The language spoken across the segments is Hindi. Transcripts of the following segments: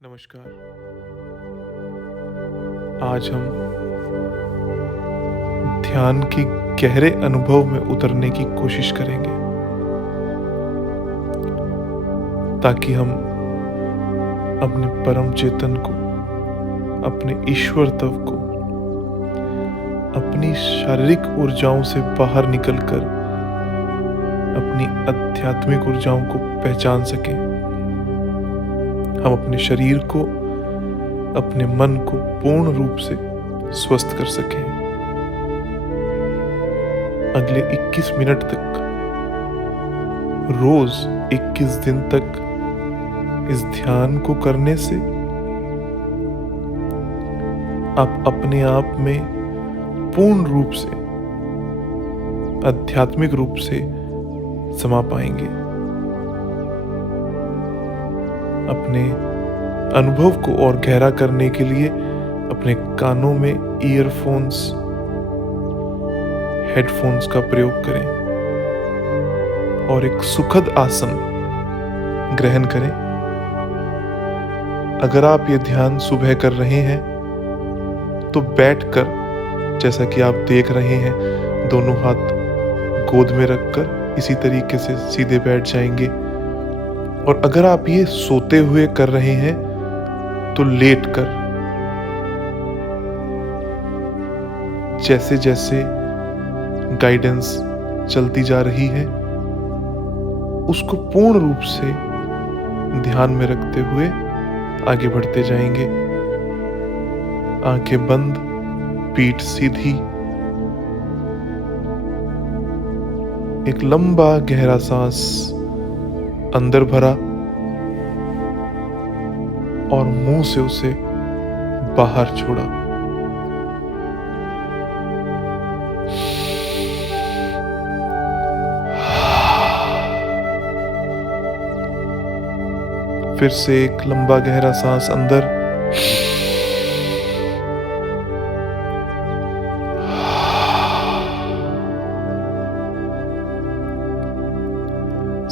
नमस्कार। आज हम ध्यान की गहरे अनुभव में उतरने की कोशिश करेंगे ताकि हम अपने परम चेतन को, अपने ईश्वर तत्व को, अपनी शारीरिक ऊर्जाओं से बाहर निकलकर अपनी आध्यात्मिक ऊर्जाओं को पहचान सकें। हम अपने शरीर को, अपने मन को पूर्ण रूप से स्वस्थ कर सकें। अगले 21 मिनट तक, रोज 21 दिन तक इस ध्यान को करने से आप अपने आप में पूर्ण रूप से, आध्यात्मिक रूप से समा पाएंगे। अपने अनुभव को और गहरा करने के लिए अपने कानों में ईयरफोन्स, हेडफोन्स का प्रयोग करें और एक सुखद आसन ग्रहण करें। अगर आप ये ध्यान सुबह कर रहे हैं तो बैठकर, जैसा कि आप देख रहे हैं, दोनों हाथ गोद में रखकर इसी तरीके से सीधे बैठ जाएंगे। और अगर आप ये सोते हुए कर रहे हैं तो लेटकर, जैसे जैसे गाइडेंस चलती जा रही है उसको पूर्ण रूप से ध्यान में रखते हुए आगे बढ़ते जाएंगे। आंखें बंद, पीठ सीधी। एक लंबा गहरा सांस अंदर भरा और मुंह से उसे बाहर छोड़ा। फिर से एक लंबा गहरा सांस अंदर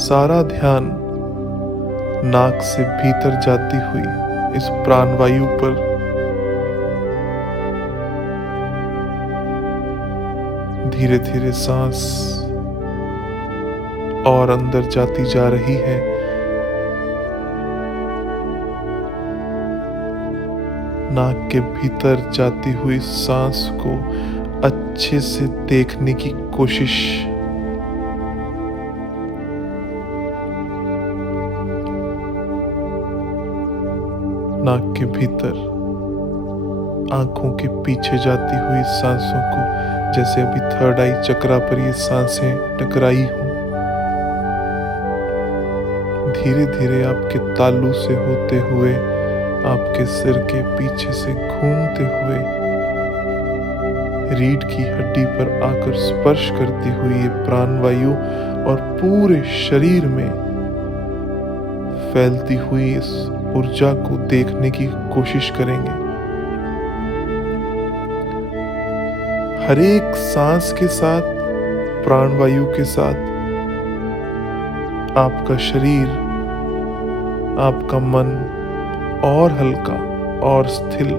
सारा ध्यान नाक से भीतर जाती हुई इस प्राणवायु पर धीरे धीरे सांस और अंदर जाती जा रही है। नाक के भीतर जाती हुई सांस को अच्छे से देखने की कोशिश। नाक के भीतर आंखों के पीछे जाती हुई सांसों को, जैसे अभी थर्ड आई चक्रा पर ये सांसें टकराई हों, धीरे धीरे आपके तालू से होते हुए आपके सिर के पीछे से घूमते हुए रीढ़ की हड्डी पर आकर स्पर्श करती हुई ये प्राणवायु और पूरे शरीर में फैलती हुई इस ऊर्जा को देखने की कोशिश करेंगे। हर एक सांस के साथ, प्राणवायु के साथ आपका शरीर, आपका मन और हल्का और स्थिर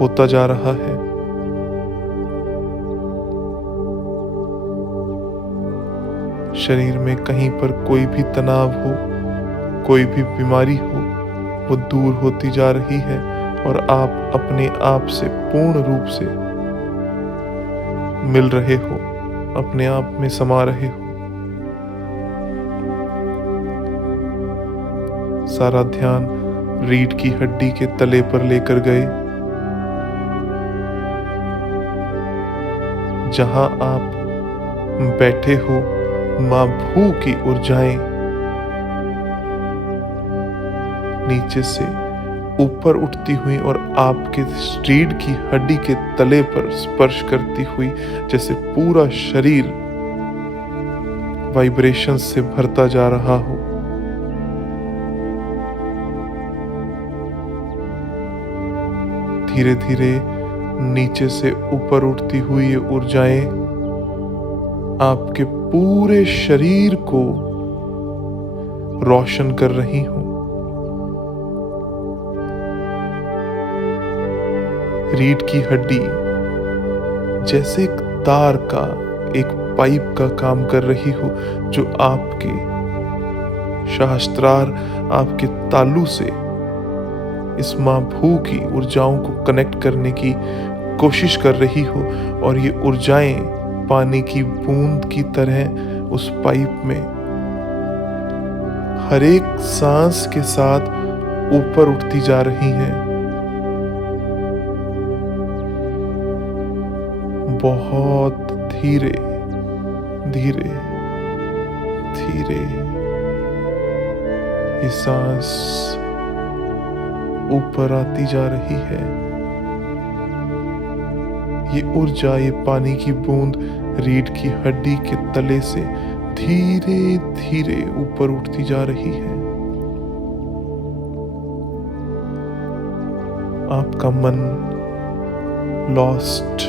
होता जा रहा है। शरीर में कहीं पर कोई भी तनाव हो, कोई भी बीमारी हो, वो दूर होती जा रही है और आप अपने आप से पूर्ण रूप से मिल रहे हो, अपने आप में समा रहे हो। सारा ध्यान रीढ़ की हड्डी के तले पर लेकर गए, जहां आप बैठे हो। मां भू की ऊर्जाएं नीचे से ऊपर उठती हुई और आपके रीढ़ की हड्डी के तले पर स्पर्श करती हुई, जैसे पूरा शरीर वाइब्रेशन से भरता जा रहा हो। धीरे धीरे नीचे से ऊपर उठती हुई ये ऊर्जाएं आपके पूरे शरीर को रोशन कर रही हूं। रीढ़ की हड्डी जैसे एक तार का, एक पाइप का काम कर रही हो, जो आपके सहस्त्रार, आपके तालू से इस माँ भू की ऊर्जाओं को कनेक्ट करने की कोशिश कर रही हो, और ये ऊर्जाएं पानी की बूंद की तरह उस पाइप में हर एक सांस के साथ ऊपर उठती जा रही हैं। बहुत धीरे धीरे धीरे ये सांस ऊपर आती जा रही है। ये ऊर्जा, ये पानी की बूंद रीढ़ की हड्डी के तले से धीरे धीरे ऊपर उठती जा रही है। आपका मन लॉस्ट,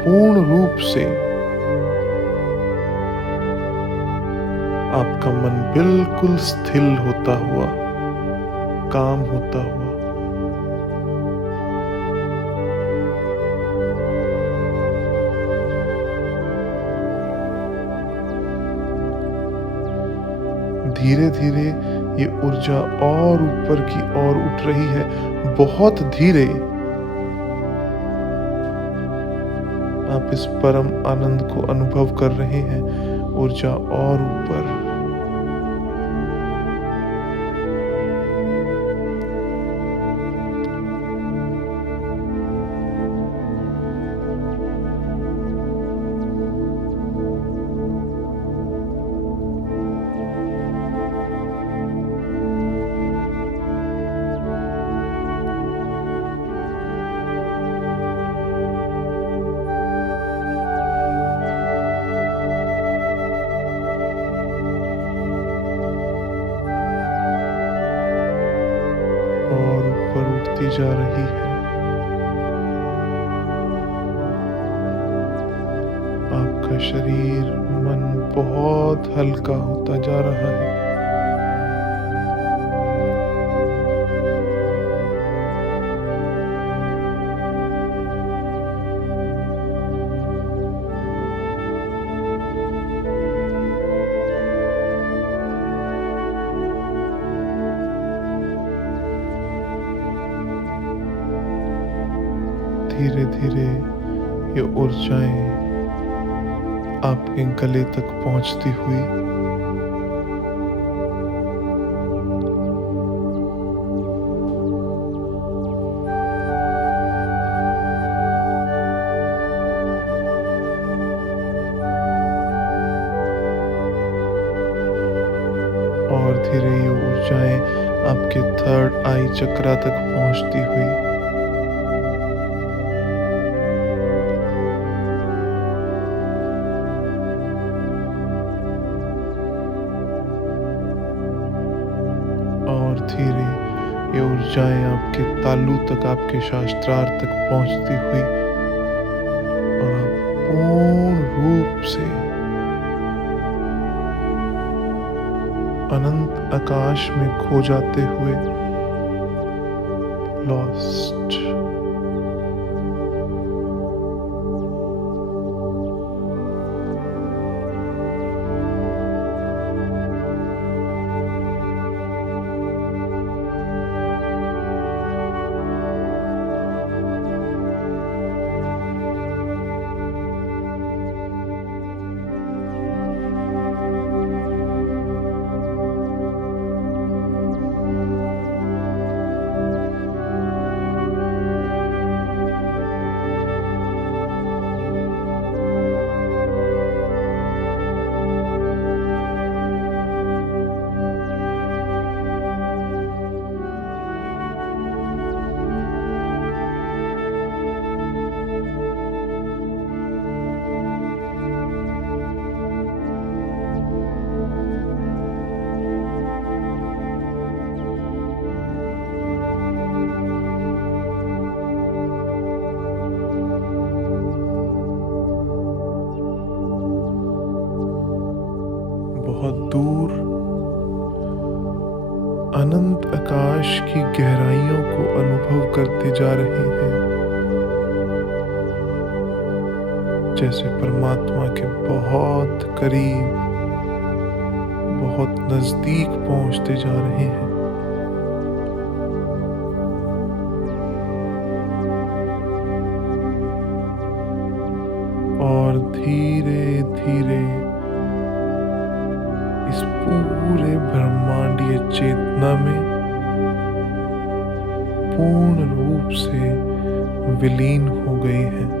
पूर्ण रूप से आपका मन बिल्कुल स्थिर होता हुआ, काम होता हुआ धीरे धीरे ये ऊर्जा और ऊपर की ओर उठ रही है। बहुत धीरे आप इस परम आनंद को अनुभव कर रहे हैं। ऊर्जा और ऊपर, और ऊपर उठती जा रही है। आपका शरीर, मन बहुत हल्का होता जा रहा है। धीरे धीरे ये ऊर्जाएं आपके गले तक पहुंचती हुई और धीरे ये ऊर्जाएं आपके थर्ड आई चक्रा तक पहुंचती हुई और धीरे ये ऊर्जाएं आपके तालू तक, आपके सहस्त्रार तक पहुंचती हुई और आप पूर्ण रूप से अनंत आकाश में खो जाते हुए लॉस्ट। बहुत दूर अनंत आकाश की गहराइयों को अनुभव करते जा रहे हैं, जैसे परमात्मा के बहुत करीब, बहुत नजदीक पहुंचते जा रहे हैं। और धीरे धीरे इस पूरे ब्रह्मांडीय चेतना में पूर्ण रूप से विलीन हो गए हैं।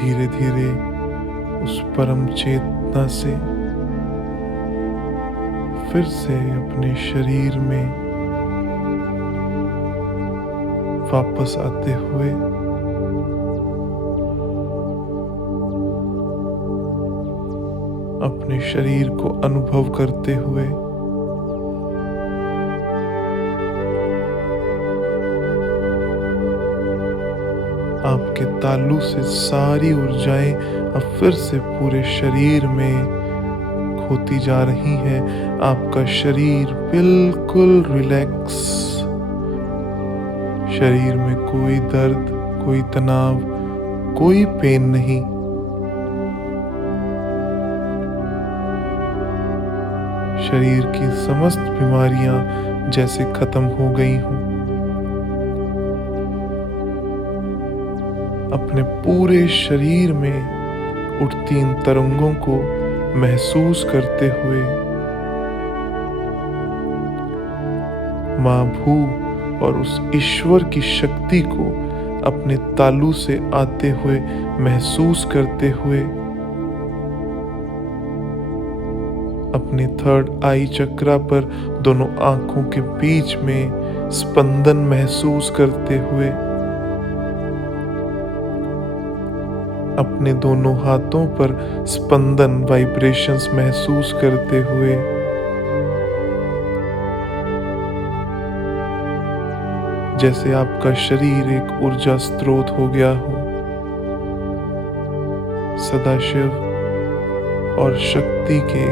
धीरे धीरे उस परम चेतना से फिर से अपने शरीर में वापस आते हुए अपने शरीर को अनुभव करते हुए आपके तालू से सारी ऊर्जाएं अब फिर से पूरे शरीर में होती जा रही हैं। आपका शरीर बिल्कुल रिलैक्स, शरीर में कोई दर्द, कोई तनाव, कोई पेन नहीं। शरीर की समस्त बीमारियां जैसे खत्म हो गई हों। अपने पूरे शरीर में उठती इन तरंगों को महसूस करते हुए मां भू और उस ईश्वर की शक्ति को अपने तालू से आते हुए महसूस करते हुए अपने थर्ड आई चक्रा पर दोनों आंखों के बीच में स्पंदन महसूस करते हुए अपने दोनों हाथों पर स्पंदन वाइब्रेशंस महसूस करते हुए जैसे आपका शरीर एक ऊर्जा स्रोत हो गया हो। सदाशिव और शक्ति के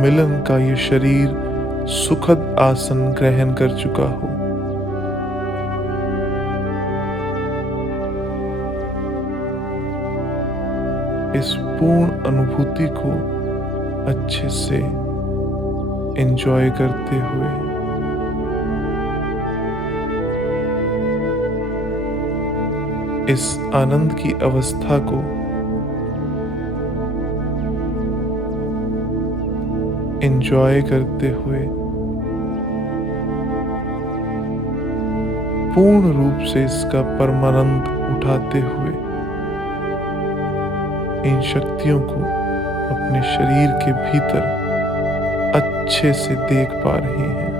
मिलन का ये शरीर सुखद आसन ग्रहण कर चुका हो। इस पूर्ण अनुभूति को अच्छे से एंजॉय करते हुए इस आनंद की अवस्था को एंजॉय करते हुए पूर्ण रूप से इसका परमानंद उठाते हुए इन शक्तियों को अपने शरीर के भीतर अच्छे से देख पा रहे हैं।